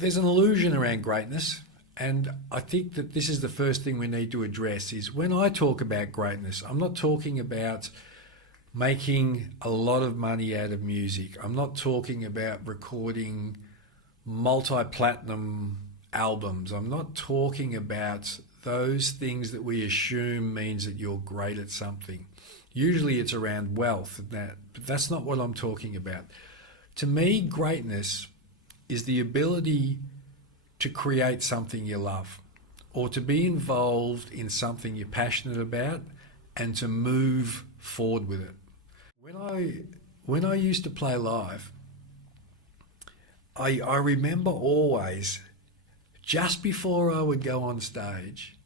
there's an illusion around greatness, and I think that this is the first thing we need to address. Is when I talk about greatness, I'm not talking about making a lot of money out of music. I'm not talking about recording multi-platinum albums. I'm not talking about those things that we assume means that you're great at something. Usually it's around wealth, but that's not what I'm talking about. To me, greatness is the ability to create something you love, or to be involved in something you're passionate about and to move forward with it. When I used to play live, I remember always, just before I would go on stage,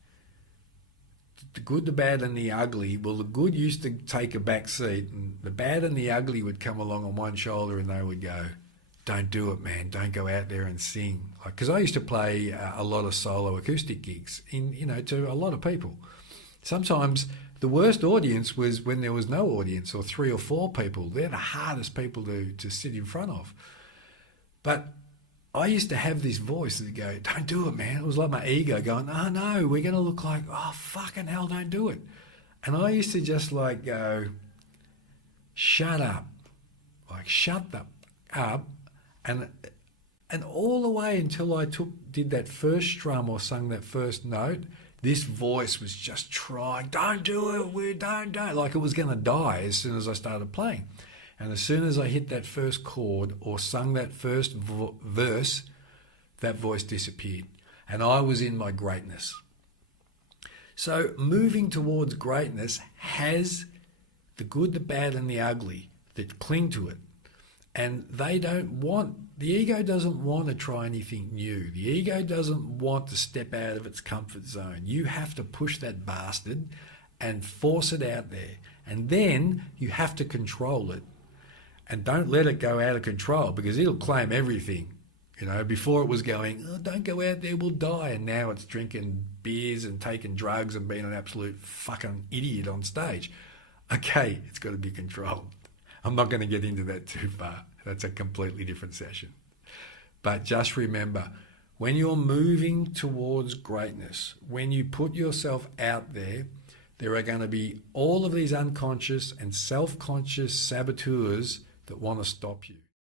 the good, the bad and the ugly, well, the good used to take a back seat and the bad and the ugly would come along on one shoulder and they would go, don't do it, man, don't go out there and sing. Because I used to play a lot of solo acoustic gigs to a lot of people. Sometimes the worst audience was when there was no audience, or 3 or 4 people. They're the hardest people to sit in front of. But I used to have this voice that would go, don't do it, man. It was like my ego going, oh no, we're going to look like, oh fucking hell, don't do it. And I used to just like go, shut up. Like, shut up. And all the way until I did that first strum or sung that first note, this voice was just trying, don't do it, don't. Like it was going to die as soon as I started playing. And as soon as I hit that first chord or sung that first verse, that voice disappeared. And I was in my greatness. So moving towards greatness has the good, the bad and the ugly that cling to it. And the ego doesn't want to try anything new. The ego doesn't want to step out of its comfort zone. You have to push that bastard and force it out there. And then you have to control it. And don't let it go out of control, because it'll claim everything. Before it was going, oh, don't go out there, we'll die. And now it's drinking beers and taking drugs and being an absolute fucking idiot on stage. Okay, it's got to be controlled. I'm not going to get into that too far. That's a completely different session. But just remember, when you're moving towards greatness, when you put yourself out there, there are going to be all of these unconscious and self-conscious saboteurs that want to stop you.